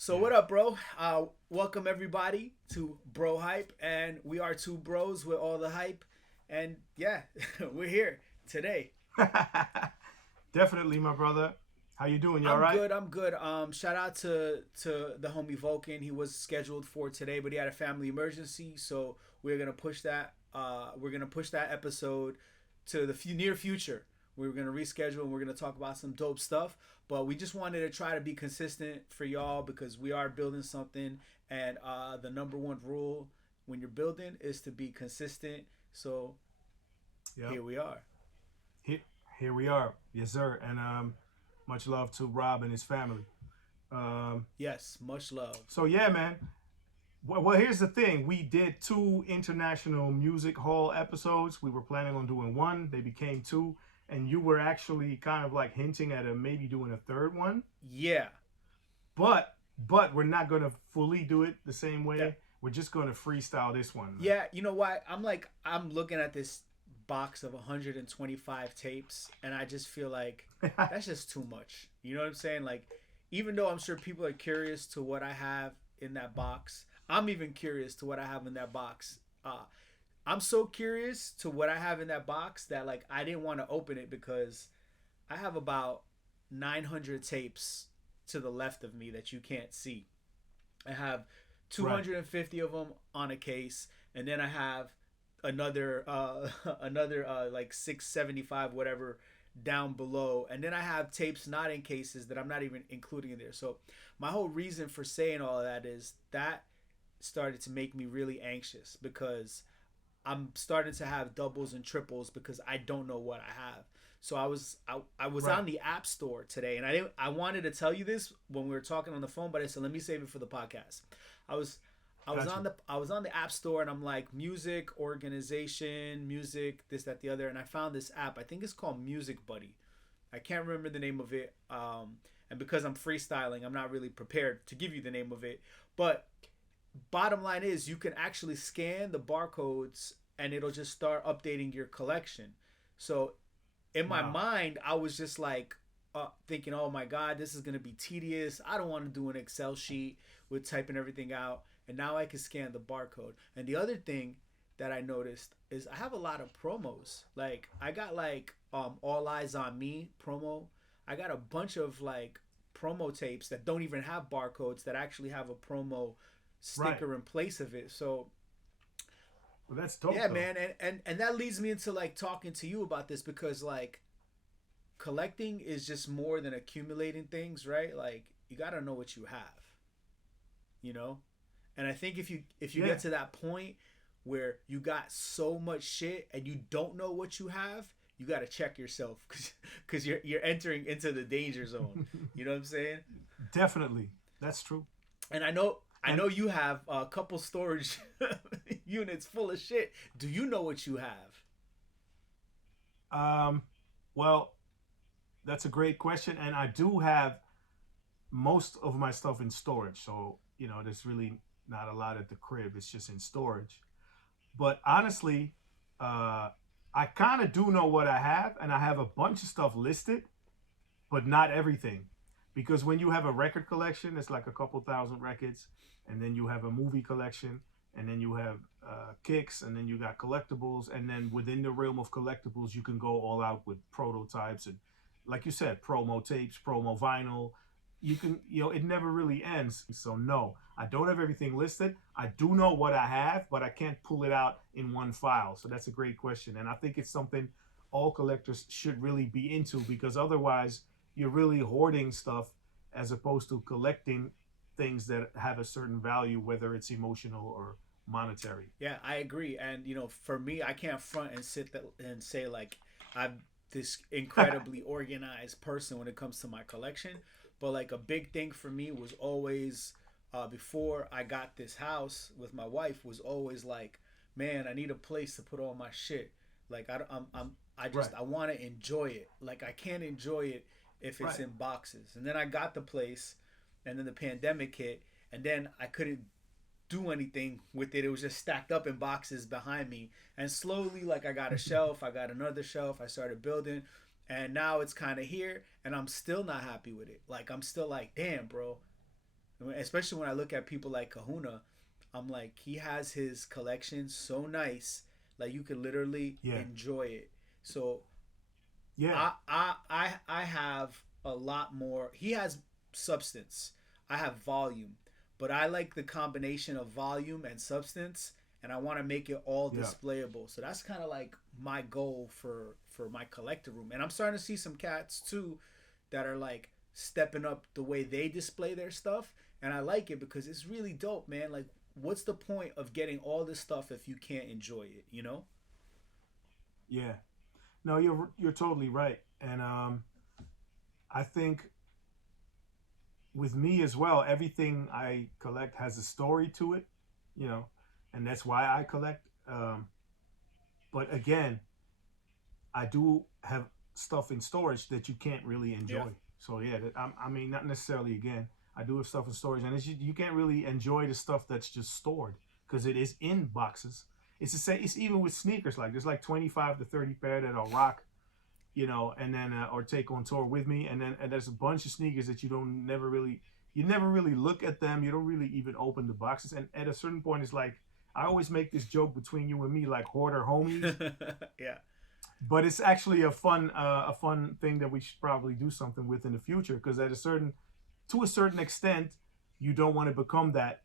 So Yeah. what up, bro? Welcome everybody to Bro Hype, and we are two bros with all the hype, and yeah, we're here today. Definitely, my brother. How you doing? You all I'm right? good. I'm good. Shout out to the homie Vulcan. He was scheduled for today, but he had a family emergency, so we're gonna push that. We're gonna push that episode to the near future. We're gonna reschedule and we're gonna talk about some dope stuff. But we just wanted to try to be consistent for y'all because we are building something, and the number one rule when you're building is to be consistent. So Yep. here we are. Here, here we are. Yes, sir. And much love to Rob and his family. Um, Yes, much love. so yeah, man. Well, here's the thing. We did two international music hall episodes. We were planning on doing one. They became two, and you were actually kind of like hinting at maybe doing a third one. Yeah, But we're not gonna fully do it the same that way. We're just gonna freestyle this one, man. Yeah, you know what? I'm looking at this box of 125 tapes and I just feel like that's just too much. You know what I'm saying? Like even though I'm sure people are curious to what I have in that box, I'm even curious to what I have in that box. I'm so curious to what I have in that box that like I didn't want to open it because I have about 900 tapes to the left of me that you can't see. I have Right. 250 of them on a case, and then I have another another like 675 whatever down below, and then I have tapes not in cases that I'm not even including in there. So my whole reason for saying all of that is that started to make me really anxious because I'm starting to have doubles and triples because I don't know what I have. So I was Right. on the app store today and I wanted to tell you this when we were talking on the phone, but I said let me save it for the podcast. I was Gotcha. I was on the app store and I'm like music organization, music this that the other, and I found this app. I think it's called Music Buddy. I can't remember the name of it. And because I'm freestyling, I'm not really prepared to give you the name of it. But bottom line is you can actually scan the barcodes and it'll just start updating your collection. So in my Wow. mind, I was just like thinking, oh my God, this is going to be tedious. I don't want to do an Excel sheet with typing everything out. And now I can scan the barcode. And the other thing that I noticed is I have a lot of promos. Like I got like All Eyes on Me promo. I got a bunch of like promo tapes that don't even have barcodes that actually have a promo Right. sticker in place of it. So Well, that's dope yeah, though. man, and that leads me into like talking to you about this because like collecting is just more than accumulating things, right? Like you got to know what you have, you know? And I think if you Yeah. get to that point where you got so much shit and you don't know what you have, you got to check yourself cuz you're entering into the danger zone. You know what I'm saying? Definitely. That's true. And I And know you have a couple storage units full of shit. Do you know what you have? um, well, that's a great question. And I do have most of my stuff in storage. So, there's really not a lot at the crib. It's just in storage. But honestly, uh, I kind of do know what I have, and I have a bunch of stuff listed, but not everything. Because when you have a record collection, it's like a couple thousand records, and then you have a movie collection, and then you have kicks, and then you got collectibles, and then within the realm of collectibles, you can go all out with prototypes and, like you said, promo tapes, promo vinyl. It never really ends. So no, I don't have everything listed. I do know what I have, but I can't pull it out in one file. So that's a great question, and I think it's something all collectors should really be into because otherwise you're really hoarding stuff as opposed to collecting things that have a certain value, whether it's emotional or monetary. Yeah, I agree. And you know, for me, I can't front and and say like I'm this incredibly organized person when it comes to my collection. But like a big thing for me was always before I got this house with my wife was always like, man, I need a place to put all my shit. Like I Right, just I want to enjoy it. Like I can't enjoy it if it's right, in boxes. And then I got the place, and then the pandemic hit, and then I couldn't do anything with it. It was just stacked up in boxes behind me. And slowly, like I got a shelf, I got another shelf, I started building, and now it's kind of here, and I'm still not happy with it. Like I'm still like, damn, bro, Especially when I look at people like Kahuna, I'm like, he has his collection so nice, like you can literally Yeah. enjoy it. So Yeah. I have a lot more. He has substance. I have volume, but I like the combination of volume and substance, and I want to make it all Yeah. displayable. So that's kind of like my goal for my collector room. And I'm starting to see some cats too that are like stepping up the way they display their stuff, and I like it because it's really dope, man. Like, what's the point of getting all this stuff if you can't enjoy it? You know? Yeah. No, you're totally right. And I think with me as well, everything I collect has a story to it, you know, and that's why I collect. But again, I do have stuff in storage that you can't really Yeah. enjoy. So yeah, I mean, not necessarily. Again, I do have stuff in storage, and you can't really enjoy the stuff that's just stored because it is in boxes. It's the same. It's even with sneakers. Like there's like 25 to 30 pair that I'll rock, you know, and then or take on tour with me, and then and there's a bunch of sneakers that you never really look at them. You don't really even open the boxes, and at a certain point, it's like I always make this joke between you and me, like hoarder homies, Yeah. but it's actually a fun thing that we should probably do something with in the future because at a certain to a certain extent you don't want to become that,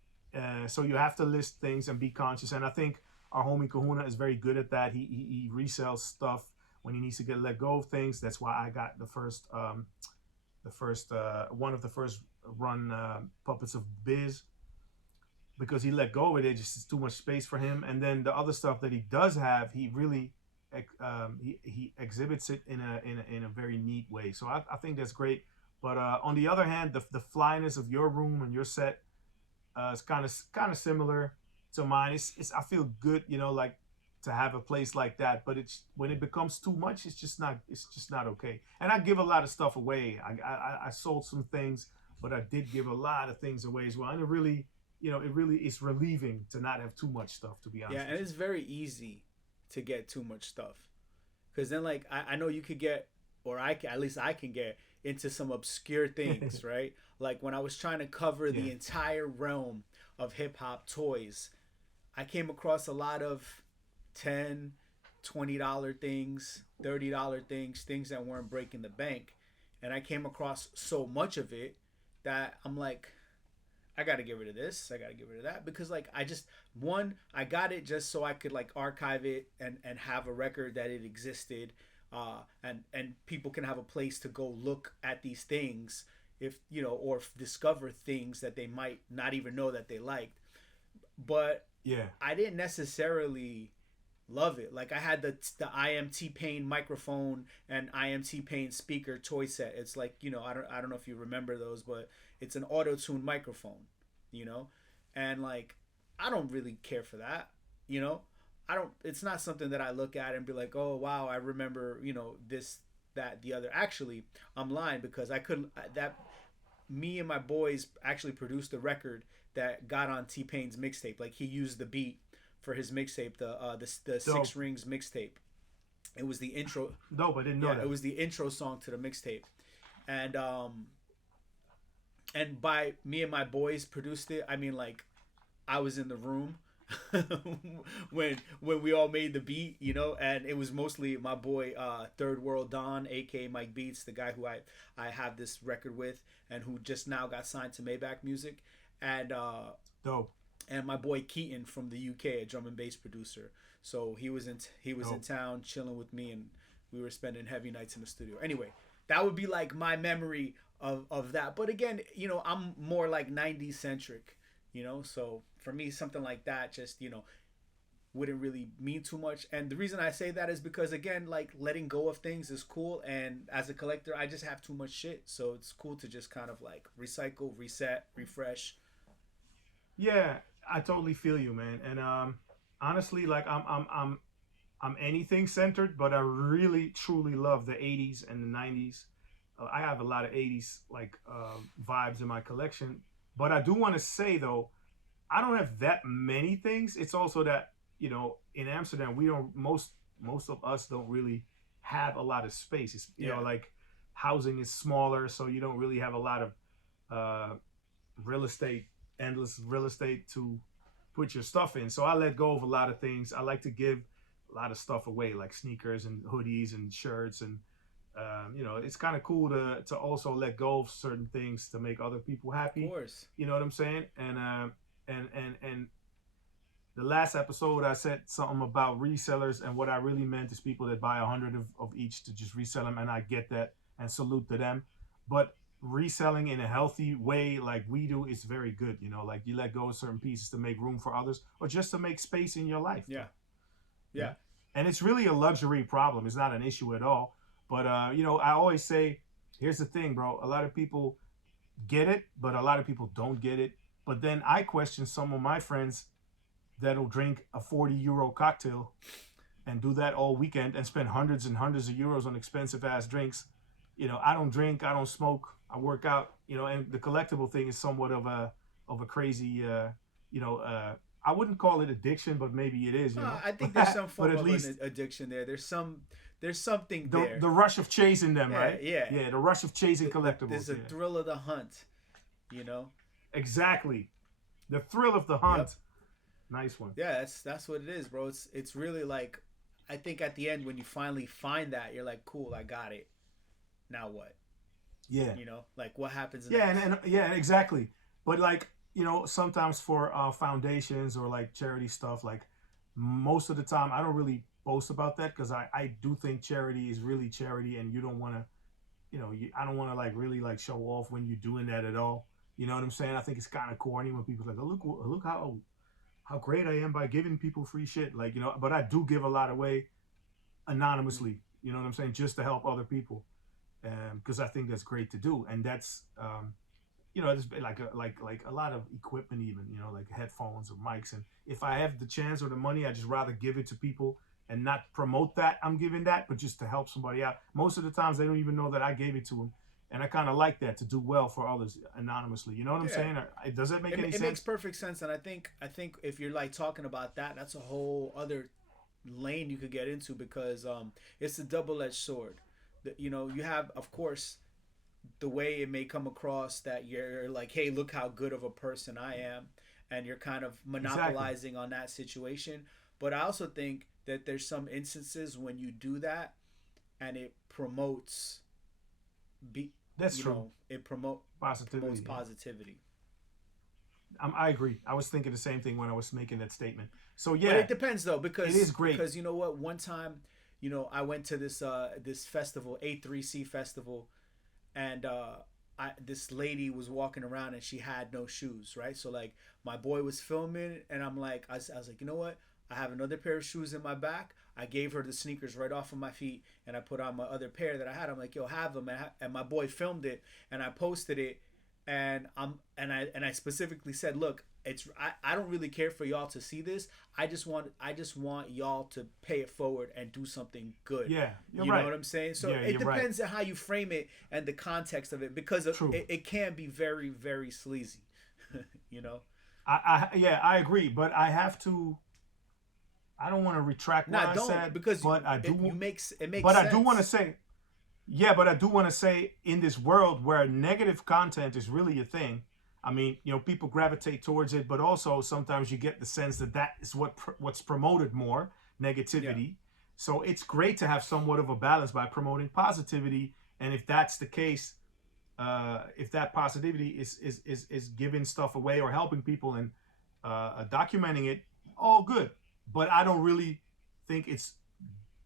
so you have to list things and be conscious, and I think our homie Kahuna is very good at that. He resells stuff when he needs to get let go of things. That's why I got the first one of the first run puppets of Biz, because he let go of it. It just is too much space for him. And then the other stuff that he does have, he really he exhibits it in a very neat way. So I think that's great. But on the other hand, the flyness of your room and your set is kind of similar to mine. It's I feel good, you know, like to have a place like that. But it's when it becomes too much, it's just not okay. And I give a lot of stuff away. I sold some things, but I did give a lot of things away as well. And it really, you know, it really is relieving to not have too much stuff. To be Yeah, honest and with you. it's very easy to get too much stuff. Because then, like, I know you could get, or at least I can get into some obscure things, right? Like when I was trying to cover Yeah. the entire realm of hip hop toys, I came across a lot of 10, $20 things, $30 things, things that weren't breaking the bank. And I came across so much of it that I'm like, I got to get rid of this. I got to get rid of that because like I just one I got it just so I could like archive it and have a record that it existed, and people can have a place to go look at these things if you know or discover things that they might not even know that they liked. But Yeah. I didn't necessarily love it. Like I had the IM T-Pain microphone and IM T-Pain speaker toy set. It's like I don't know if you remember those, but it's an auto tune microphone, you know, and like I don't really care for that, you know. I don't. It's not something that I look at and be like, oh wow, I remember this that the other. Actually, I'm lying because I couldn't that me and my boys actually produced a record that got on T Pain's mixtape. Like he used the beat for his mixtape, the Six Dope. Rings mixtape. It was the intro. Dope. I didn't know Yeah, it that. was the intro song to the mixtape, and and by me and my boys produced it. I mean like I was in the room when we all made the beat, and it was mostly my boy Third World Don, aka Mike Beats, the guy who I have this record with, and who just now got signed to Maybach Music, and Dope. my boy Keaton from the UK, a drum and bass producer. So he was in Dope. town chilling with me, and we were spending heavy nights in the studio. Anyway, that would be like my memory of that. But again, I'm more like 90s centric, so for me something like that just wouldn't really mean too much. And the reason I say that is because again, like letting go of things is cool, and as a collector I just have too much shit, so it's cool to just kind of like recycle, reset, refresh. Yeah, I totally feel you, man. And honestly, like I'm anything centered, but I really truly love the '80s and the '90s. I have a lot of '80s like vibes in my collection, but I do want to say though, I don't have that many things. It's also that in Amsterdam we don't most of us don't really have a lot of space. It's Yeah. like housing is smaller, so you don't really have a lot of real estate, endless real estate to put your stuff in. So I let go of a lot of things. I like to give a lot of stuff away, like sneakers and hoodies and shirts, and it's kind of cool to also let go of certain things to make other people Of happy. course. You know what I'm saying? And the last episode I said something about resellers, and what I really meant is people that buy 100 of each to just resell them, and I get that and salute to them. But reselling in a healthy way like we do is very good. Like you let go of certain pieces to make room for others, or just to make space in your life. Yeah. Yeah. Yeah. And it's really a luxury problem. It's not an issue at all. But I always say, here's the thing, bro. A lot of people get it, but a lot of people don't get it. But then I question some of my friends that'll drink a 40 euro cocktail and do that all weekend and spend hundreds and hundreds of euros on expensive ass drinks. I don't drink, I don't smoke, I work out. And the collectible thing is somewhat of a crazy, I wouldn't call it addiction, but maybe it is. I think there's some but form at of least an addiction there. There's something the there. the rush of chasing them, Yeah, right? yeah. Yeah, the rush of chasing collectibles. There's a Yeah. thrill of the hunt, you know. Exactly, the thrill of the hunt. Yep. Nice one. Yeah, that's what it is, bro. It's really like, I think at the end when you finally find that, you're like, cool, I got it. Now what? Yeah. Like what happens Yeah, next? and yeah, exactly. But like, sometimes for foundations or like charity stuff, like most of the time, I don't really boast about that because I do think charity is really charity, and you don't want to, I don't want to like really like show off when you're doing that at all. You know what I'm saying? I think it's kind of corny when people's like, oh, look how great I am by giving people free shit. Like, but I do give a lot away anonymously. You know what I'm saying? Just to help other people, because I think that's great to do, and that's there's like a lot of equipment, even like headphones or mics, and if I have the chance or the money, I just rather give it to people and not promote that I'm giving that, but just to help somebody out. Most of the times they don't even know that I gave it to them, and I kind of like that, to do well for others anonymously. You know what I'm saying? Does that make any sense? It makes perfect sense, and I think if you're like talking about that, that's a whole other lane you could get into, because it's a double-edged sword. You have, of course, the way it may come across that you're like, hey, look how good of a person I am, and you're kind of monopolizing on that situation. But I also think that there's some instances when you do that and it promotes that's true. It promotes positivity. I agree. I was thinking the same thing when I was making that statement. So yeah, but it depends though, because it is great. Because you know what? One time, I went to this festival, A3C festival, and this lady was walking around and she had no shoes, right? So like my boy was filming, and I'm like, I was like, you know what? I have another pair of shoes in my back. I gave her the sneakers right off of my feet, and I put on my other pair that I had. I'm like, yo, have them, and my boy filmed it, and I posted it, and I specifically said, look, I don't really care for y'all to see this. I just want y'all to pay it forward and do something good. Yeah, you know what I'm saying? So it depends on how you frame it and the context of it, because it can be very, very sleazy. I agree, but I don't want to retract what I said, because but I do. It makes but sense. I do want to say, but I do want to say, in this world where negative content is really a thing, I mean, people gravitate towards it, but also sometimes you get the sense that is what's promoted more, negativity. Yeah. So it's great to have somewhat of a balance by promoting positivity, and if that's the case, if that positivity is giving stuff away or helping people and documenting it, all good. But I don't really think it's,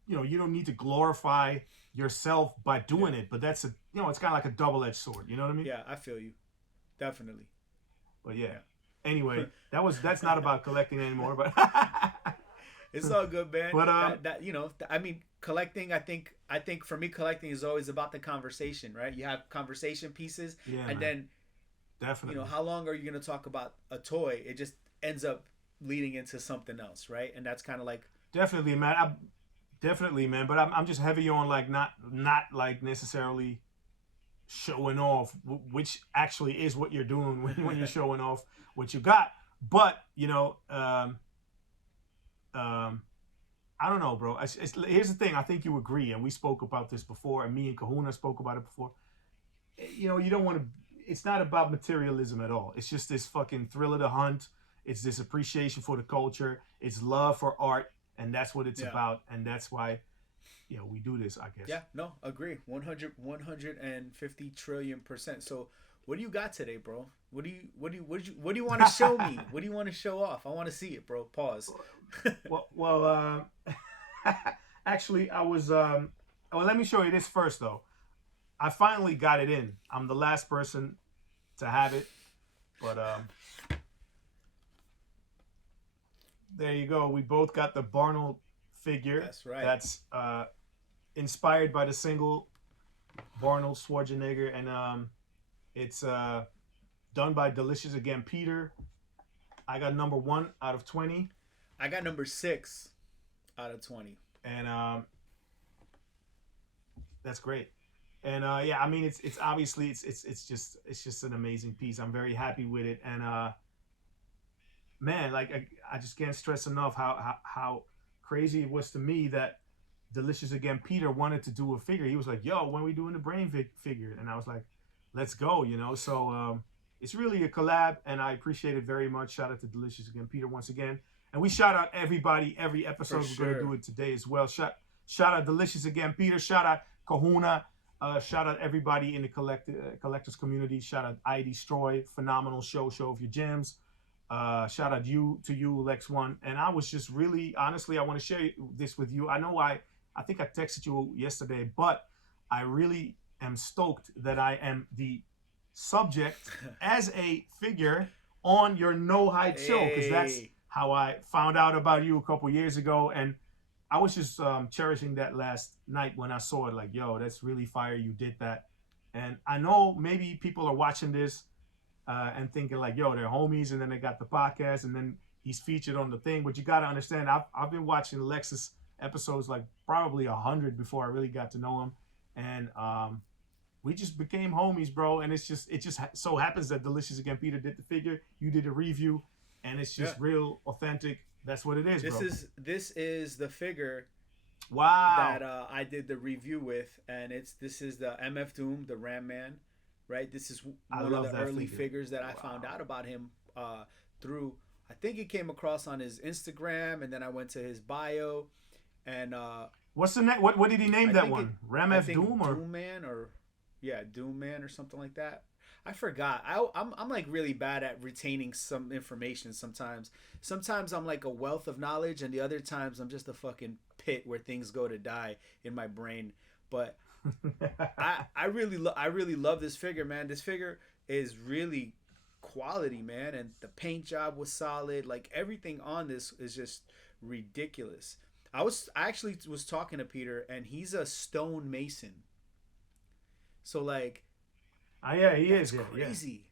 you don't need to glorify yourself by doing it. But that's it's kind of like a double-edged sword. You know what I mean? Yeah, I feel you. Definitely. But yeah. Anyway, that's not about collecting anymore. But it's all good, man. But I mean, collecting. I think for me, collecting is always about the conversation, right? You have conversation pieces, and then definitely, how long are you gonna talk about a toy? It just ends up leading into something else, right? And that's kind of like definitely, man. But I'm just heavy on like not like necessarily showing off, which actually is what you're doing when you're showing off what you got. But I don't know, bro. Here's the thing. I think you agree, and we spoke about this before, and me and Kahuna spoke about it before. You don't want to. it's not about materialism at all. It's just this fucking thrill of the hunt. It's this appreciation for the culture. It's love for art, and that's what it's Yeah. about. And that's why, we do this, I guess. Yeah, no, agree. 150 trillion%. So, what do you got today, bro? What do you want to show me? What do you want to show off? I want to see it, bro. Pause. Well, actually, I was. Well, let me show you this first, though. I finally got it in. I'm the last person to have it, but there you go. We both got the Barnold figure. That's right. That's inspired by the single Barnold Schwarzenegger, and it's done by Delicious Again Peter. I got number 1 out of 20. I got number 6 out of 20. And that's great. And yeah, I mean, it's obviously it's just an amazing piece. I'm very happy with it, and man, like I just can't stress enough how crazy it was to me that Delicious Again Peter wanted to do a figure. He was like, "Yo, when we doing the brain figure?" And I was like, "Let's go," So it's really a collab, and I appreciate it very much. Shout out to Delicious Again Peter once again, and we shout out everybody every episode. For We're gonna do it today as well. Shout out Delicious Again Peter. Shout out Kahuna. Shout out everybody in the collectors community. Shout out ID Stroy, phenomenal show of your gems. Shout out to you, Lex One. And I was just really, honestly, I want to share this with you. I know I think I texted you yesterday, but I really am stoked that I am the subject as a figure on your No Hype show, because that's how I found out about you a couple years ago. And I was just cherishing that last night when I saw it, like, yo, that's really fire. You did that. And I know maybe people are watching this and thinking like, yo, they're homies, and then they got the podcast, and then he's featured on the thing. But you got to understand, I've been watching Alexis episodes like probably 100 before I really got to know him. And we just became homies, bro. And it just so happens that Delicious Again Peter did the figure, you did a review, and it's just real authentic. That's what it is, bro. This is the figure. Wow. That I did the review with, and this is the MF Doom, the Ram Man, right? This is one of the early figures that I found out about him through. I think it came across on his Instagram, and then I went to his bio, and what's the name? What did he name that one? Ram F Doom or Doom Man Doom Man or something like that. I forgot. I'm like really bad at retaining some information sometimes. Sometimes I'm like a wealth of knowledge, and the other times I'm just a fucking pit where things go to die in my brain. But I really love this figure, man. This figure is really quality, man, and the paint job was solid. Like everything on this is just ridiculous. I actually was talking to Peter, and he's a stone mason. So like. Yeah, he is. Crazy.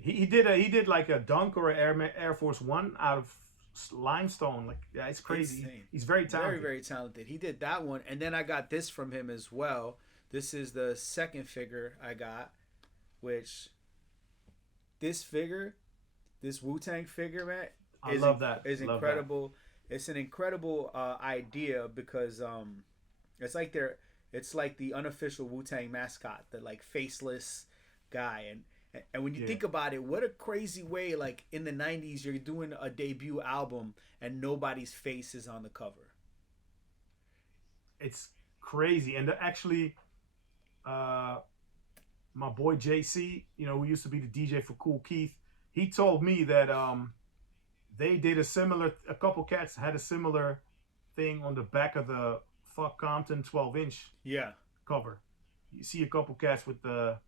Yeah. He did like a dunk or an Air Force One out of limestone. Like, yeah, it's crazy. He's very talented. Very, very talented. He did that one, and then I got this from him as well. This is the second figure I got, which this Wu-Tang figure, man, I love that. Is incredible. That. It's an incredible idea because it's like the unofficial Wu-Tang mascot, the like faceless guy, and when you think about it, what a crazy way, like in the 90s you're doing a debut album and nobody's face is on the cover. It's crazy. And actually my boy JC, who used to be the DJ for Cool Keith, he told me that they did a couple cats had a similar thing on the back of the Fuck Compton 12-inch cover. You see a couple cats with the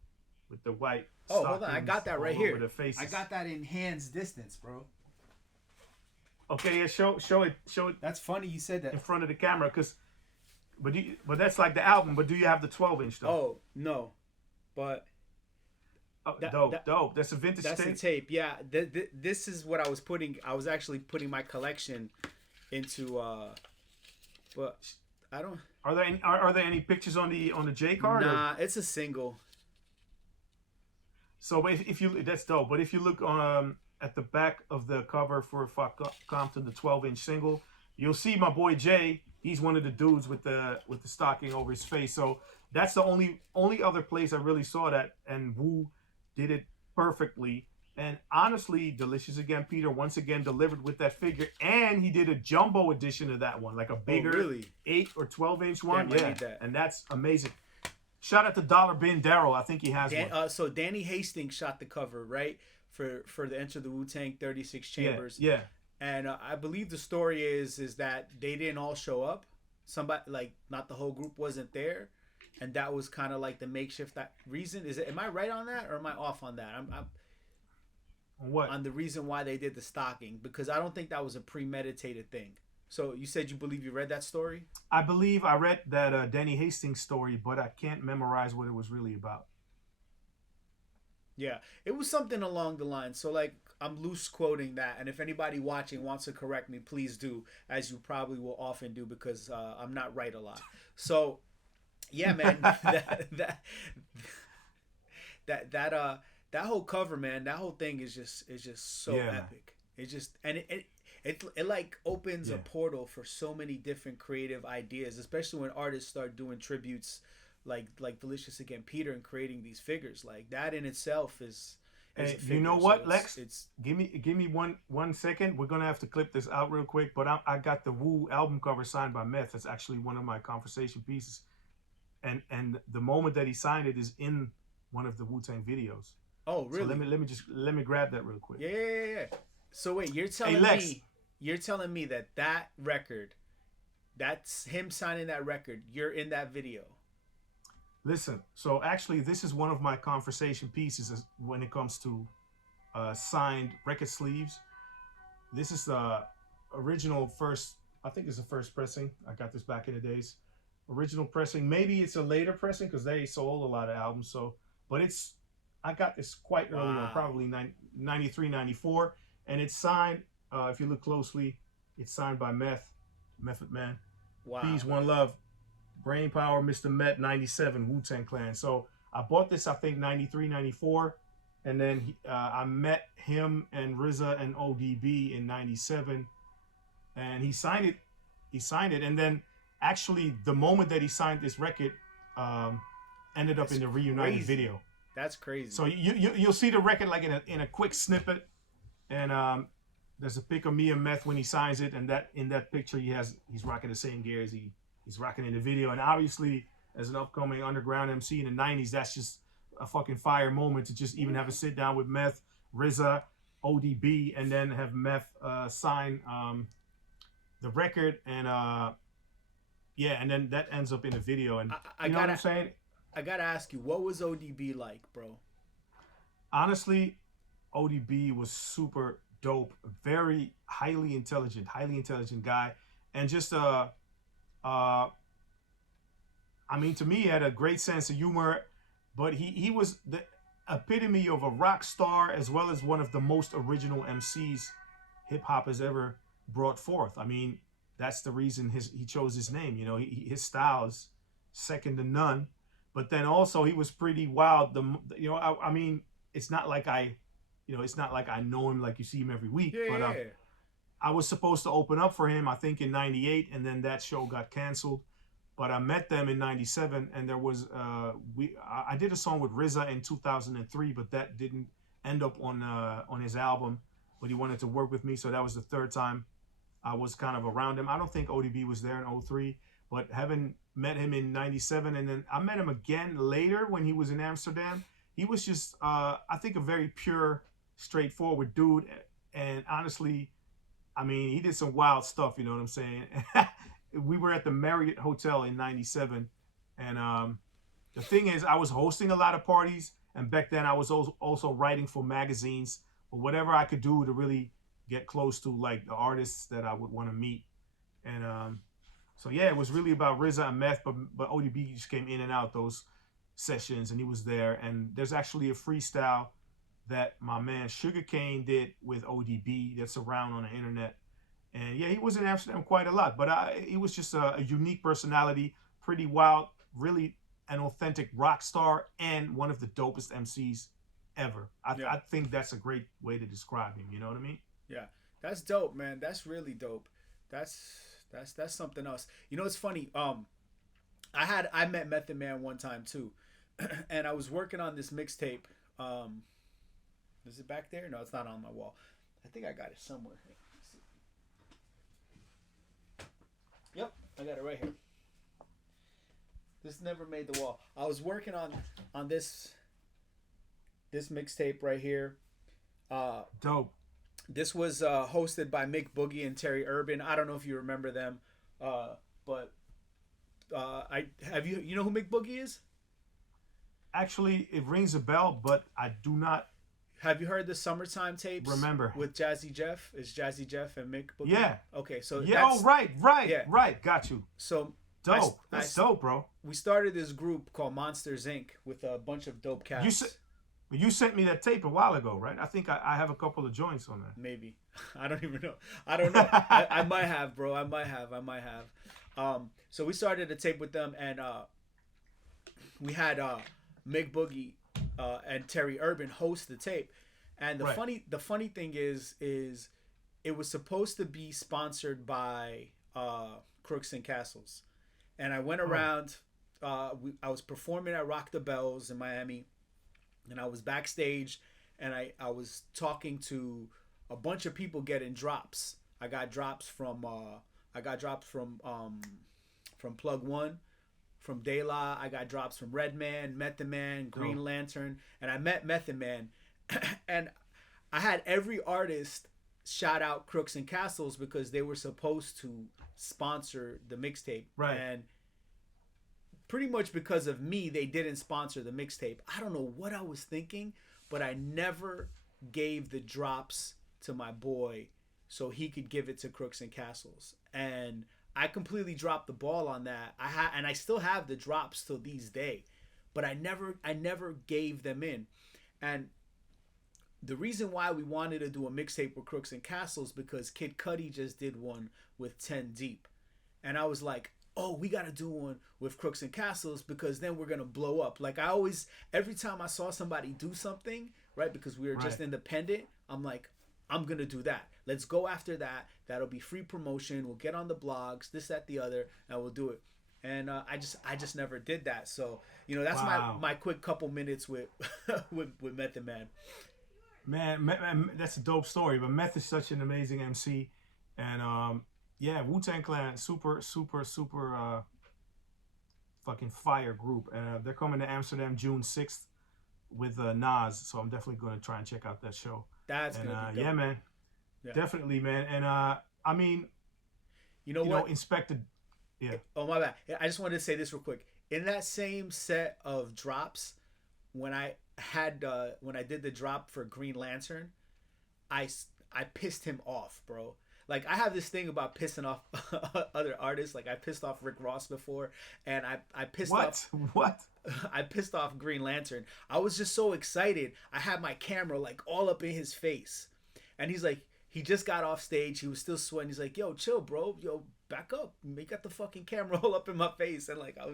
white. Oh, hold on! I got that right here. I got that in hands distance, bro. Okay, yeah, show it. That's funny you said that in front of the camera, but that's like the album. But do you have the 12-inch though? Oh no, but dope. That's a vintage tape. That's the tape. Yeah, this is what I was putting. I was actually putting my collection into. But I don't. Are there any pictures on the J card? Nah, it's a single. So if you that's dope. But if you look at the back of the cover for Fuck Compton, the 12-inch single, you'll see my boy Jay He's one of the dudes with the stocking over his face. So that's the only other place I really saw that, and Wu did it perfectly. And honestly, Delicious Again Peter once again delivered with that figure, and he did a jumbo edition of that one, like a bigger really? 8 or 12 inch one. Damn, I Yeah, need that. and that's amazing. Shout out to Dollar Bin Daryl. I think he has one. So Danny Hastings shot the cover, right, for the Enter the Wu-Tang 36 Chambers. Yeah. And I believe the story is that they didn't all show up. Somebody, like, not the whole group wasn't there, and that was kind of like the makeshift that reason. Is it? Am I right on that, or am I off on that? I'm What? on the reason why they did the stocking, because I don't think that was a premeditated thing. So you said you believe you read that story? I believe I read that Danny Hastings story, but I can't memorize what it was really about. Yeah, it was something along the line. So, like, I'm loose quoting that, and if anybody watching wants to correct me, please do, as you probably will often do, because I'm not right a lot. So, yeah, man, that whole cover, man, that whole thing is just so epic. It just, and it like opens a portal for so many different creative ideas, especially when artists start doing tributes like Delicious Again Peter and creating these figures. Like, that in itself is Hey, a figure. you know So what, it's, Lex? it's Give me one second. We're gonna have to clip this out real quick. But I got the Wu album cover signed by Meth. That's actually one of my conversation pieces. And the moment that he signed it is in one of the Wu-Tang videos. Oh, really? So let me grab that real quick. Yeah. So wait, you're Hey, telling Lex. me that record, that's him signing that record, you're in that video. Listen, so actually, this is one of my conversation pieces when it comes to signed record sleeves. This is the original first, I think it's the first pressing. I got this back in the days. Original pressing. Maybe it's a later pressing because they sold a lot of albums. So, but I got this quite early on, probably 93, 94. And it's signed, if you look closely, it's signed by Method Man. Wow. Peace, One Love. Brain Power, Mr. Met, 97, Wu-Tang Clan. So I bought this, I think, 93, 94. And then I met him and RZA and ODB in 97. And he signed it. And then actually, the moment that he signed this record ended up in the reunited video. That's crazy. So you'll see the record like in a quick snippet. And there's a pic of me and Meth when he signs it. And that in that picture, he's rocking the same gear as he's rocking in the video. And obviously, as an upcoming underground MC in the 90s, that's just a fucking fire moment to just even have a sit down with Meth, RZA, ODB, and then have Meth sign the record. And and then that ends up in the video. And you know what I'm saying? I gotta ask you, what was ODB like, bro? Honestly, ODB was super dope, very highly intelligent guy, and just I mean, to me, he had a great sense of humor, but he was the epitome of a rock star as well as one of the most original MCs hip hop has ever brought forth. I mean, that's the reason he chose his name. You know, his style is second to none. But then also he was pretty wild. I mean, it's not like I know him like you see him every week. I was supposed to open up for him, I think, in 98, and then that show got canceled. But I met them in 97, and there was I did a song with RZA in 2003, but that didn't end up on his album. But he wanted to work with me, so that was the third time I was kind of around him. I don't think ODB was there in 03, but having met him in 97, and then I met him again later when he was in Amsterdam. He was just, I think, a very pure, straightforward dude. And honestly, I mean, he did some wild stuff, you know what I'm saying? We were at the Marriott Hotel in 97. And the thing is, I was hosting a lot of parties. And back then, I was also writing for magazines. Or whatever I could do to really get close to, like, the artists that I would want to meet. And so, yeah, it was really about RZA and Meth. But ODB just came in and out those sessions. And he was there. And there's actually a freestyle that my man Sugarcane did with ODB that's around on the internet. And yeah, he was in Amsterdam quite a lot, but he was just a unique personality, pretty wild, really an authentic rock star, and one of the dopest MCs ever. I think that's a great way to describe him. You know what I mean? Yeah, that's dope, man. That's really dope. That's That's something else. You know, it's funny. I met Method Man one time too, and I was working on this mixtape. Um, is it back there? No, it's not on my wall. I think I got it somewhere. Yep, I got it right here. This never made the wall. I was working on this mixtape right here. Uh, Dope. this was hosted by Mick Boogie and Terry Urban. I don't know if you remember them, but I have you know who Mick Boogie is? Actually, it rings a bell, but I do not Have you heard the Summertime tapes? remember. With Jazzy Jeff? Is Jazzy Jeff and Mick Boogie? Yeah. Okay, so Yeah. Oh, right. yeah. Right. Got you. So Dope. That's dope, bro. we started this group called Monsters Inc. with a bunch of dope cats. You sent me that tape a while ago, right? I think I have a couple of joints on that. Maybe. I don't even know. I don't know. I might have, bro. I might have. So we started a tape with them, and we had Mick Boogie and Terry Urban host the tape. And the funny thing is it was supposed to be sponsored by Crooks and Castles. And I went around. I was performing at Rock the Bells in Miami, and I was backstage, and I was talking to a bunch of people getting drops. I got drops from from Plug One, from De La. I got drops from Redman, Method Man, Green Lantern, and I met Method Man, and I had every artist shout out Crooks and Castles because they were supposed to sponsor the mixtape, Right. And pretty much because of me, they didn't sponsor the mixtape. I don't know what I was thinking, but I never gave the drops to my boy so he could give it to Crooks and Castles, and I completely dropped the ball on that. And I still have the drops till these day, but I never gave them in. And the reason why we wanted to do a mixtape with Crooks and Castles because Kid Cudi just did one with 10 Deep, and I was like, oh, we got to do one with Crooks and Castles because then we're going to blow up. Like every time I saw somebody do something, right, because we were just independent, I'm like, I'm going to do that. Let's go after that. That'll be free promotion. We'll get on the blogs, this, that, the other, and we'll do it. And I just never did that. So, you know, that's my quick couple minutes with with Method Man. Man, that's a dope story. But Meth is such an amazing MC, and yeah, Wu-Tang Clan, super fucking fire group, and they're coming to Amsterdam June 6th with Nas. So I'm definitely going to try and check out that show. That's gonna be dope. Yeah, man, definitely, man. And I mean, you know what? Inspected. Yeah. Oh, my bad. I just wanted to say this real quick. In that same set of drops, when I did the drop for Green Lantern, I pissed him off, bro. Like, I have this thing about pissing off other artists. Like, I pissed off Rick Ross before, and I pissed off... What? I pissed off Green Lantern. I was just so excited. I had my camera, like, all up in his face. And he's like, he just got off stage. He was still sweating. He's like, yo, chill, bro. Yo, back up. You got the fucking camera all up in my face. And, like, I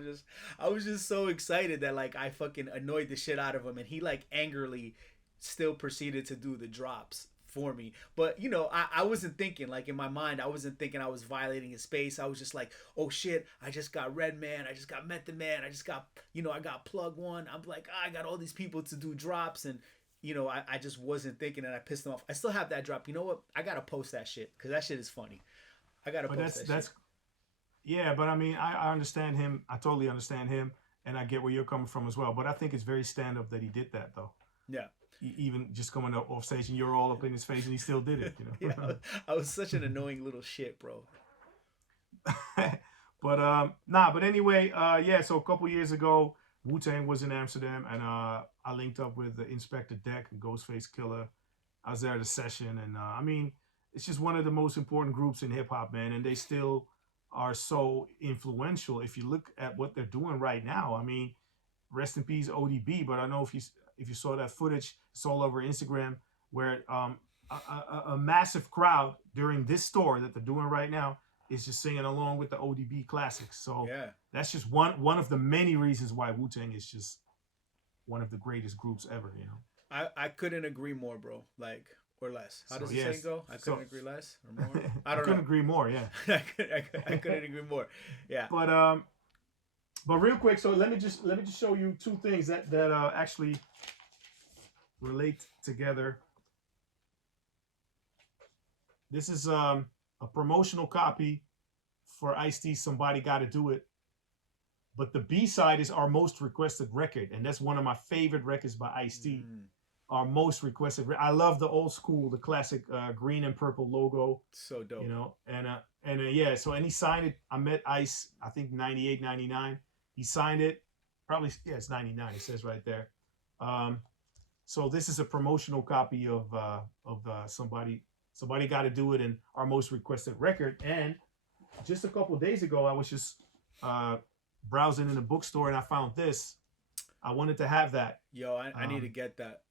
was just so excited that, like, I fucking annoyed the shit out of him. And he, like, angrily still proceeded to do the drops for me. But, you know, I wasn't thinking, like, in my mind, I wasn't thinking I was violating his space. I was just like, oh shit, I just got Redman, I just got Method Man, I just got, you know, I got Plug One. I'm like, I got all these people to do drops, and you know, I just wasn't thinking, and I pissed him off. I still have that drop. You know what? I gotta post that shit because that shit is funny. I gotta post that shit. Yeah, but I mean, I understand him. I totally understand him, and I get where you're coming from as well. But I think it's very stand up that he did that, though. Yeah. Even just coming up off stage and you're all up in his face and he still did it, you know. Yeah, I was such an annoying little shit, bro. But anyway, yeah, so a couple years ago, Wu-Tang was in Amsterdam, and I linked up with Inspector Deck and Ghostface Killer. I was there at a session, and I mean, it's just one of the most important groups in hip-hop, man, and they still are so influential. If you look at what they're doing right now, I mean, rest in peace ODB, but I know if you saw that footage, it's all over Instagram, where a massive crowd during this tour that they're doing right now is just singing along with the ODB classics. So yeah, that's just one of the many reasons why Wu-Tang is just one of the greatest groups ever, you know. I couldn't agree more, bro. Like, or less. How So does the saying yes, go? I couldn't so agree less or more. I I don't couldn't know. agree more. Yeah, I couldn't agree more. Yeah. but real quick, so let me just show you two things that actually relate together. This is a promotional copy for Ice-T. Somebody Got to Do It. But the B side is our most requested record, and that's one of my favorite records by Ice-T. Mm, Our most requested. I love the old school, the classic green and purple logo. so You dope. know, and yeah. So and he signed it. I met Ice. I think 98, 99. He signed it. Probably yeah, it's 99. It says right there. Um, so this is a promotional copy of somebody got to do it in our most requested record. And just a couple of days ago, I was just uh, browsing in the bookstore and I found this. I wanted to have that. Yo, I need to Um, get that.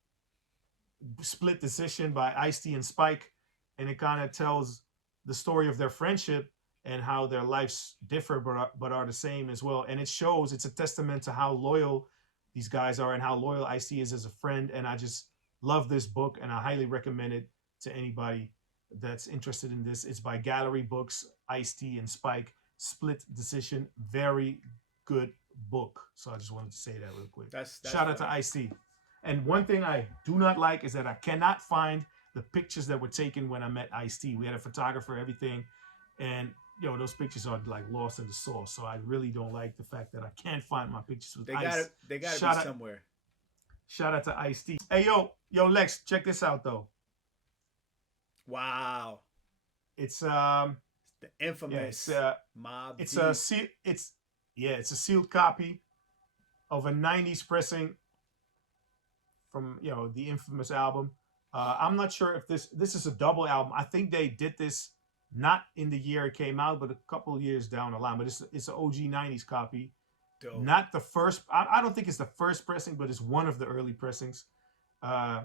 Split Decision by Ice-T and Spike, and it kind of tells the story of their friendship and how their lives differ but are the same as well. And it shows it's a testament to how loyal these guys are and how loyal Ice-T is as a friend. And I just love this book, and I highly recommend it to anybody that's interested in this. It's by Gallery Books, Ice-T and Spike. Split Decision, very good book. So I just wanted to say that real quick. That's Shout out to fire. Ice-T. And one thing I do not like is that I cannot find the pictures that were taken when I met Ice-T. We had a photographer, everything, and those pictures are like lost in the sauce. So I really don't like the fact that I can't find my pictures with Ice. They gotta be Shout out, somewhere. shout out to Ice-T. Hey Lex, check this out though. Wow. It's The yeah, it's infamous Mob it's Deep. it's a sealed copy of a '90s pressing from the infamous album. I'm not sure if this is a double album. I think they did this not in the year it came out, but a couple of years down the line. But it's an OG '90s copy. Dope. Not the first. I don't think it's the first pressing, but it's one of the early pressings. Uh,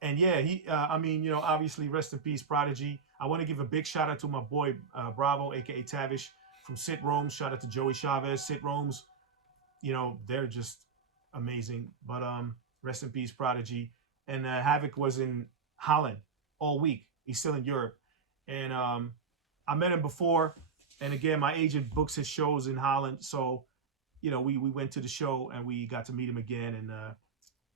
and yeah, he. I mean, obviously, rest in peace, Prodigy. I want to give a big shout out to my boy Bravo, aka Tavish from Sit Rome's. Shout out to Joey Chavez, Sit Rome's. They're just amazing. But rest in peace, Prodigy. And Havoc was in Holland all week. He's still in Europe, and I met him before. And again, my agent books his shows in Holland, so we went to the show and we got to meet him again. And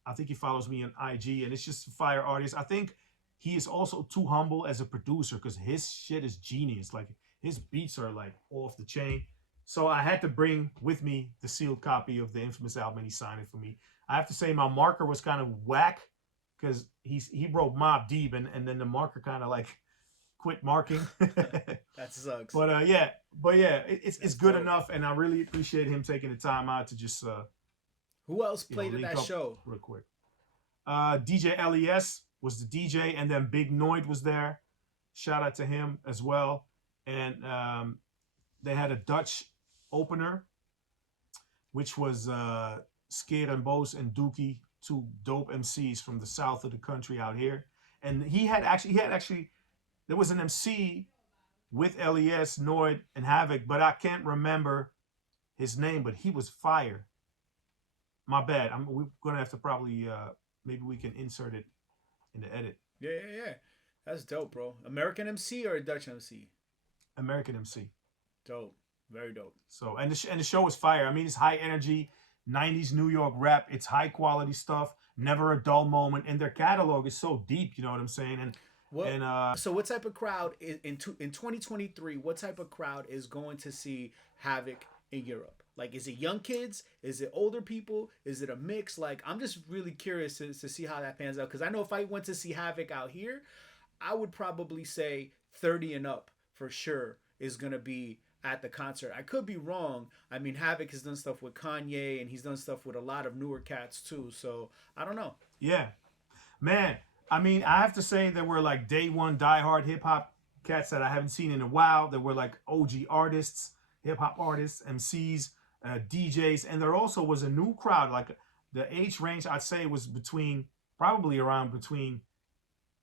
I think he follows me on IG, and it's just a fire artist. I think he is also too humble as a producer because his shit is genius. Like his beats are like off the chain. So I had to bring with me the sealed copy of the infamous album, and he signed it for me. I have to say my marker was kind of whack because he wrote Mob Deep, and then the marker kind of like quit marking. That sucks. But it's good dope. enough, and I really appreciate him taking the time out to just Who else played at link that up show? real quick. DJ Les was the DJ, and then Big Noid was there. Shout out to him as well. And they had a Dutch opener, which was Skeer and Boos and Dookie, two dope MCs from the south of the country out here. And he had actually there was an MC with LES, Noid, and Havoc, but I can't remember his name, but he was fire. My bad. We're gonna have to probably maybe we can insert it in the edit. Yeah. That's dope, bro. American MC or a Dutch MC? American MC. Dope. Very dope. So and the show was fire. I mean, it's high energy, '90s New York rap. It's high quality stuff. Never a dull moment. And their catalog is so deep. You know what I'm saying? So what type of crowd in 2023? What type of crowd is going to see Havoc in Europe? Like, is it young kids? Is it older people? Is it a mix? Like, I'm just really curious to see how that pans out. Because I know if I went to see Havoc out here, I would probably say 30 and up for sure is going to be at the concert. I could be wrong. I mean, Havoc has done stuff with Kanye, and he's done stuff with a lot of newer cats too. So I don't know. Yeah, man. I mean, I have to say there were like day one diehard hip hop cats that I haven't seen in a while. There were like OG artists, hip hop artists, MCs, DJs, and there also was a new crowd. Like the age range, I'd say was probably around between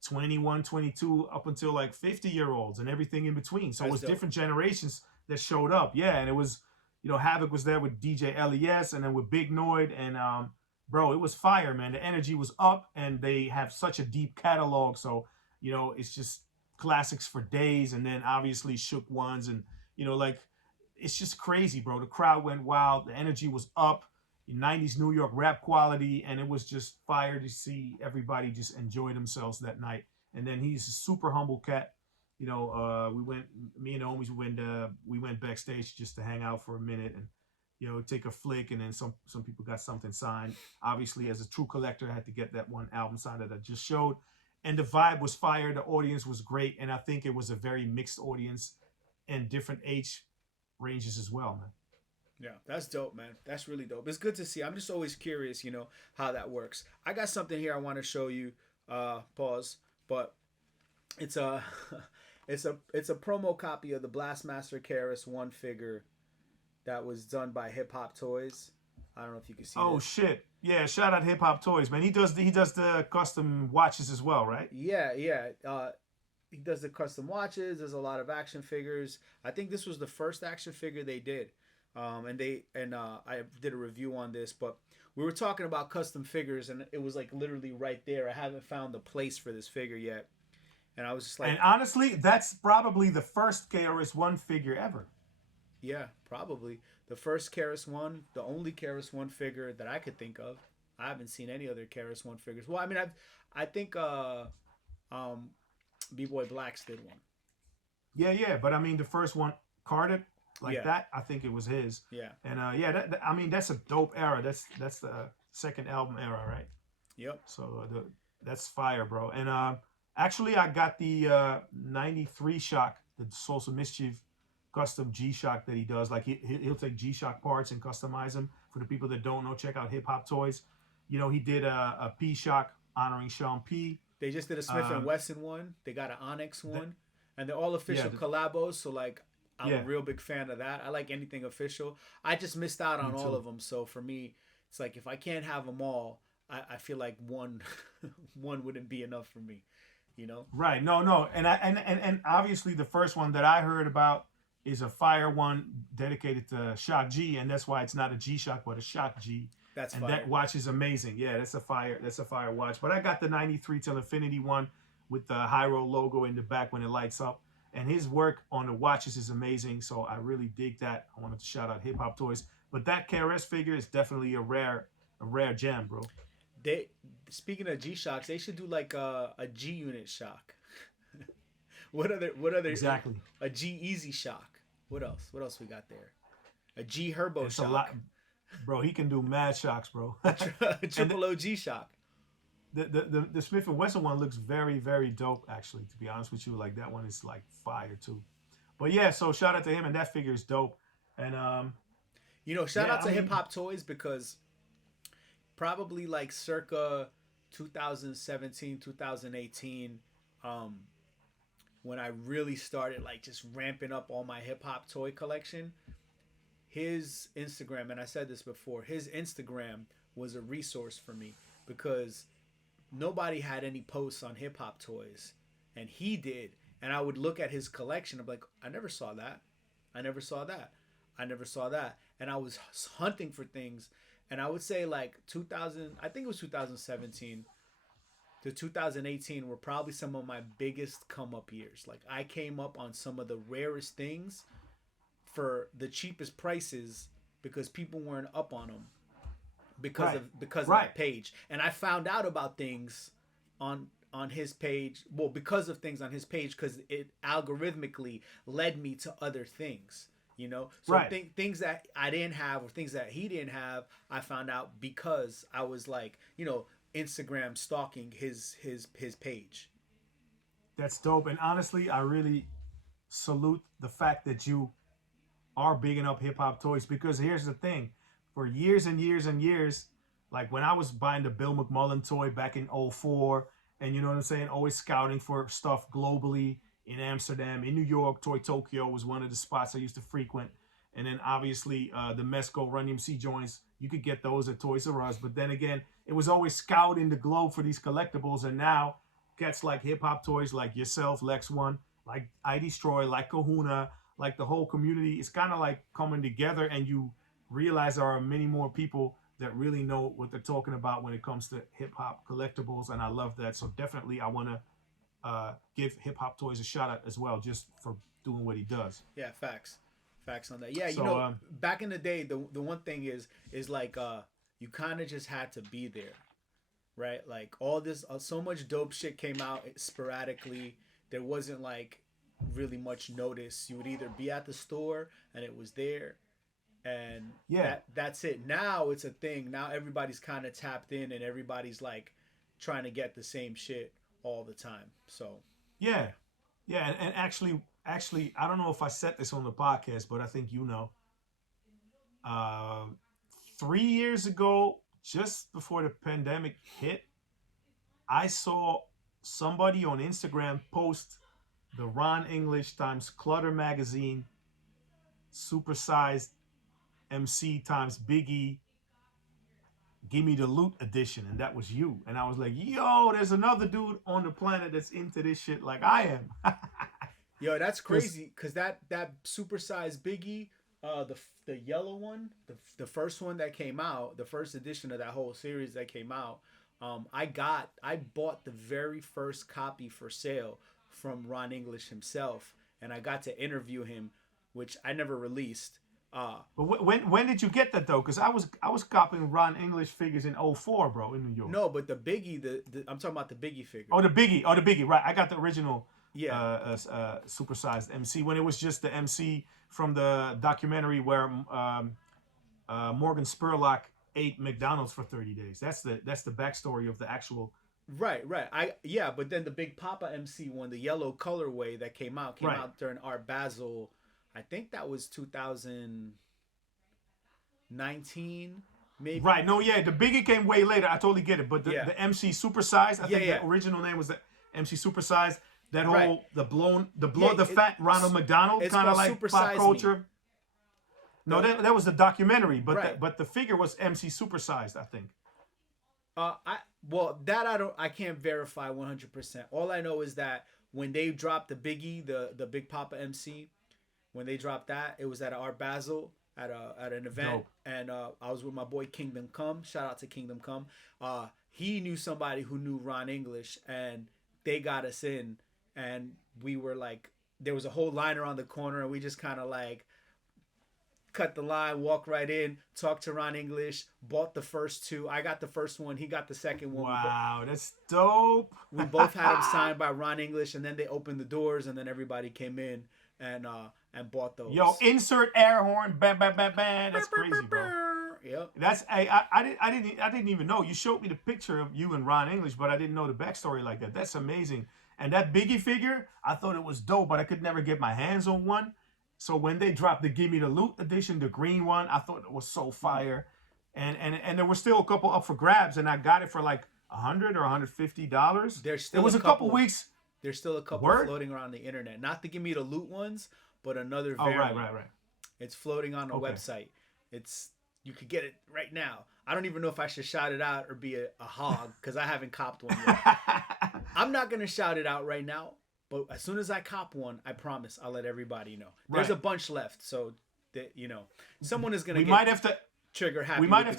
21, 22 up until like 50-year-olds and everything in between. So it was dope. different generations that showed up. Yeah, and it was, Havoc was there with DJ LES and then with Big Noid, and bro, it was fire, man. The energy was up, and they have such a deep catalog. So, it's just classics for days, and then obviously shook ones, and like it's just crazy, bro. The crowd went wild, the energy was up, 90s New York rap quality, and it was just fire to see everybody just enjoy themselves that night. And then he's a super humble cat. We went, me and the homies we went backstage just to hang out for a minute and take a flick, and then some people got something signed. Obviously, as a true collector, I had to get that one album signed that I just showed, and the vibe was fire. The audience was great, and I think it was a very mixed audience and different age ranges as well, man. Yeah, that's dope, man. That's really dope. It's good to see. I'm just always curious, how that works. I got something here I want to show you. Pause. But it's a it's a promo copy of the Blastmaster Karis one figure that was done by Hip Hop Toys. I don't know if you can see. Oh this. shit! Yeah, shout out Hip Hop Toys, man. He does the custom watches as well, right? Yeah, yeah. He does the custom watches. There's a lot of action figures. I think this was the first action figure they did. I did a review on this, but we were talking about custom figures, and it was like literally right there. I haven't found the place for this figure yet, and I was just like, and honestly, that's probably the first KRS-One figure ever. yeah, probably the first Karis one, the only Karis one figure that I could think of. I haven't seen any other Karis one figures. Well, I mean, I think um, B-Boy Blacks did one. Yeah, but I mean, the first one carded like Yeah, that, I think it was his. yeah, And yeah, I mean, that's a dope era. That's the second album era, right? yep. So that's fire, bro. And actually, I got the '93 Shock, the Source of Mischief custom G Shock that he does. Like he'll take G Shock parts and customize them. For the people that don't know, check out Hip Hop Toys. He did a P Shock honoring Sean P. They just did a Smith and Um, Wesson one. They got an Onyx that, one, and they're all yeah, official collabos. So like, I'm a yeah, real big fan of that. I like anything official. I just missed out me on all too. of them. So for me, it's like if I can't have them all, I feel like one one wouldn't be enough for me. You know? Right. No. And obviously the first one that I heard about is a fire one dedicated to Shock G, and that's why it's not a G Shock but a Shock G. That's And that fire. watch is amazing. Yeah, that's a fire watch. But I got the '93 till Infinity one with the Hyro logo in the back when it lights up. And his work on the watches is amazing. So I really dig that. I wanted to shout out Hip Hop Toys. But that KRS figure is definitely a rare gem, bro. They Speaking of G Shocks, they should do like a G Unit shock. What other Exactly. a G Easy shock? What else? What else we got there? A G Herbo It's a lot, shock. bro. He can do mad shocks, bro. A And triple OG shock. the Smith and Wesson one looks very, very dope, actually, to be honest with you. Like that one is like fire too. But yeah, so shout out to him, and that figure is dope. And Shout yeah, out I to Hip mean, Hop Toys because probably like circa 2017, 2018, um, when I really started like just ramping up all my hip hop toy collection, his Instagram, and I said this before, his Instagram was a resource for me because nobody had any posts on hip hop toys, and he did. And I would look at his collection. I'm like, I never saw that. I never saw that. I never saw that. And I was hunting for things, and I would say like 2000. I think it was 2017 to 2018 were probably some of my biggest come up years. Like I came up on some of the rarest things for the cheapest prices because people weren't up on them right, because of right, that page, and I found out about things on his page, well, because of things on his page, because it algorithmically led me to other things, so right. things that I didn't have or things that he didn't have, I found out because I was like, Instagram stalking his page. That's dope. And honestly, I really salute the fact that you are bigging up Hip Hop Toys, because here's the thing: for years and years and years, like when I was buying the Bill McMullen toy back in '04, and you know what I'm saying, always scouting for stuff globally in Amsterdam, in New York. Toy Tokyo was one of the spots I used to frequent. And then obviously the Mesco Run DMC joints, you could get those at Toys R Us. But then again, it was always scouting the globe for these collectibles. And now cats like Hip Hop Toys, like yourself, Lex One, like I Destroy, like Kahuna, like the whole community, it's kind of like coming together, and you realize there are many more people that really know what they're talking about when it comes to hip hop collectibles. And I love that. So definitely I want to give Hip Hop Toys a shout out as well, just for doing what he does. Yeah, facts on that. Yeah, So back in the day, the one thing is like you kind of just had to be there, right? Like all this, so much dope shit came out sporadically. There wasn't like really much notice. You would either be at the store and it was there, and yeah, that's it. Now it's a thing. Now everybody's kind of tapped in, and everybody's like trying to get the same shit all the time. So yeah, yeah, and actually, I don't know if I said this on the podcast, but I think you know. Uh, 3 years ago, just before the pandemic hit, I saw somebody on Instagram post the Ron English times Clutter magazine supersized MC times Biggie Give Me the Loot edition, and that was you. And I was like, yo, there's another dude on the planet that's into this shit like I am. yo, that's crazy because that supersized Biggie, the yellow one, the first one that came out, the first edition of that whole series that came out, I bought the very first copy for sale from Ron English himself, and I got to interview him, which I never released. But when did you get that though? Because I was copying Ron English figures in '04, bro, in New York. No, but the Biggie, I'm talking about the Biggie figure. Oh, the Biggie, right? I got the original, Yeah, supersized MC when it was just the MC from the documentary where Morgan Spurlock ate McDonald's for 30 days. That's the backstory of the actual. right. But then the Big Papa MC one, the yellow colorway that came out during Art Basel. I think that was 2019, maybe. Right. No, yeah, the Biggie came way later. I totally get it. But the MC supersized, I think the original name was the MC supersized. That whole the fat Ronald McDonald kind of like pop culture. Me. No, that was the documentary, but the figure was MC supersized, I think. I can't verify 100%. All I know is that when they dropped the Biggie, the Big Papa MC, when they dropped that, it was at Art Basel at an event. Dope. And I was with my boy Kingdom Come. Shout out to Kingdom Come. He knew somebody who knew Ron English, and they got us in. And we were like, there was a whole line around the corner, and we just kind of like cut the line, walked right in, talked to Ron English, bought the first two. I got the first one, he got the second one. Wow, that's dope. We both had them signed by Ron English, and then they opened the doors, and then everybody came in and bought those. Yo, insert air horn, bam, bam, bam, bam. That's crazy, bro. Yep. That's I didn't even know. You showed me the picture of you and Ron English, but I didn't know the backstory like that. That's amazing. And that Biggie figure, I thought it was dope, but I could never get my hands on one. So when they dropped the Give Me the Loot edition, the green one, I thought it was so fire. And there were still a couple up for grabs, and I got it for like $100 or $150. There's still it was a couple weeks. There's still a couple floating around the internet. Not the Give Me the Loot ones, but another variant. Oh, right. It's floating on the website. You could get it right now. I don't even know if I should shout it out or be a hog because I haven't copped one yet. I'm not going to shout it out right now, but as soon as I cop one, I promise I'll let everybody know. There's a bunch left, so that someone is going to might have to trigger happy. We might have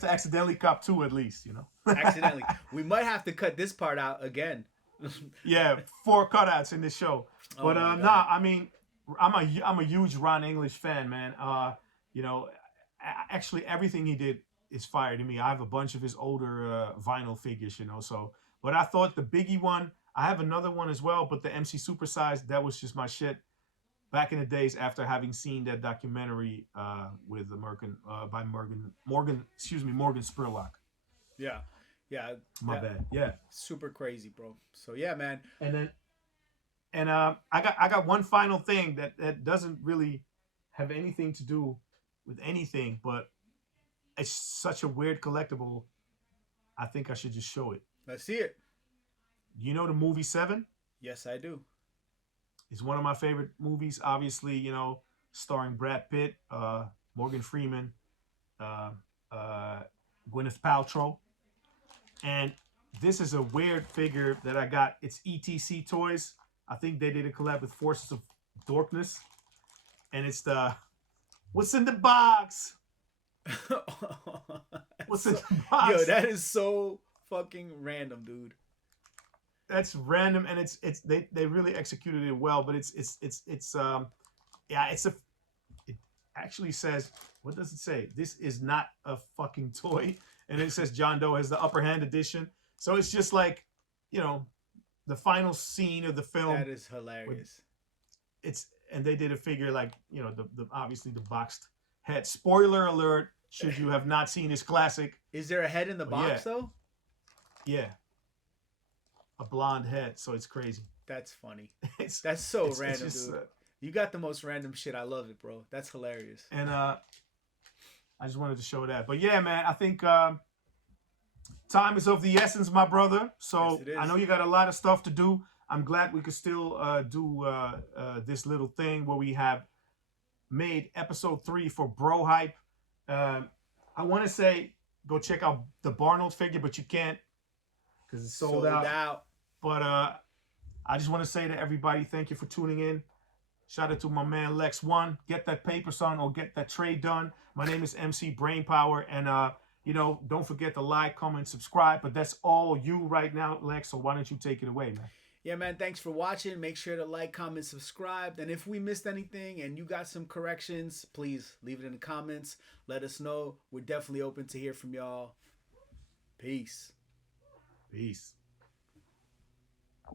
to accidentally cop two at least, Accidentally. We might have to cut this part out again. Yeah, 4 cutouts in this show. But I mean, I'm a huge Ron English fan, man. Actually everything he did is fire to me. I have a bunch of his older vinyl figures, so. But I thought the Biggie one, I have another one as well, but the MC Supersized, that was just my shit back in the days after having seen that documentary with Morgan Spurlock. Yeah. My bad. Yeah. Super crazy, bro. So yeah, man. And I got one final thing that doesn't really have anything to do with anything, but it's such a weird collectible. I think I should just show it. Let's see it. You know the movie Seven? Yes, I do. It's one of my favorite movies, obviously, starring Brad Pitt, Morgan Freeman, Gwyneth Paltrow. And this is a weird figure that I got. It's ETC Toys. I think they did a collab with Forces of Darkness. And it's the What's in the Box? What's in the box? Yo, that is so fucking random, dude. that's random, and it's they really executed it well. But it's yeah, it actually says, what does it say? This is not a fucking toy, and it says John Doe has the upper hand edition. So it's just like, you know, the final scene of the film. That is With hilarious. it's and they did a figure like, you know, the obviously the boxed head. Spoiler alert! Should you have not seen this classic? Is there a head in the But yeah, box though? yeah, a blonde head. So it's crazy. That's funny. It's That's so it's random, just dude. You got the most random shit. I love it, bro. That's hilarious. and I just wanted to show that. But yeah, man, I think time is of the essence, my brother. So Yes, it I is. know you got a lot of stuff to do. I'm glad we could still do this little thing where we have made episode 3 for Bro Hype. I want to say go check out the Barnold figure, but you can't because it's sold out. But I just want to say to everybody, thank you for tuning in. Shout out to my man Lex One. Get that paper, son, or get that trade done. My name is MC Brainpower, and you know, don't forget to like, comment, subscribe. But that's all you right now, Lex. So why don't you take it away, man? Yeah, man. Thanks for watching. Make sure to like, comment, subscribe. And if we missed anything and you got some corrections, please leave it in the comments. Let us know. We're definitely open to hear from y'all. Peace. Peace.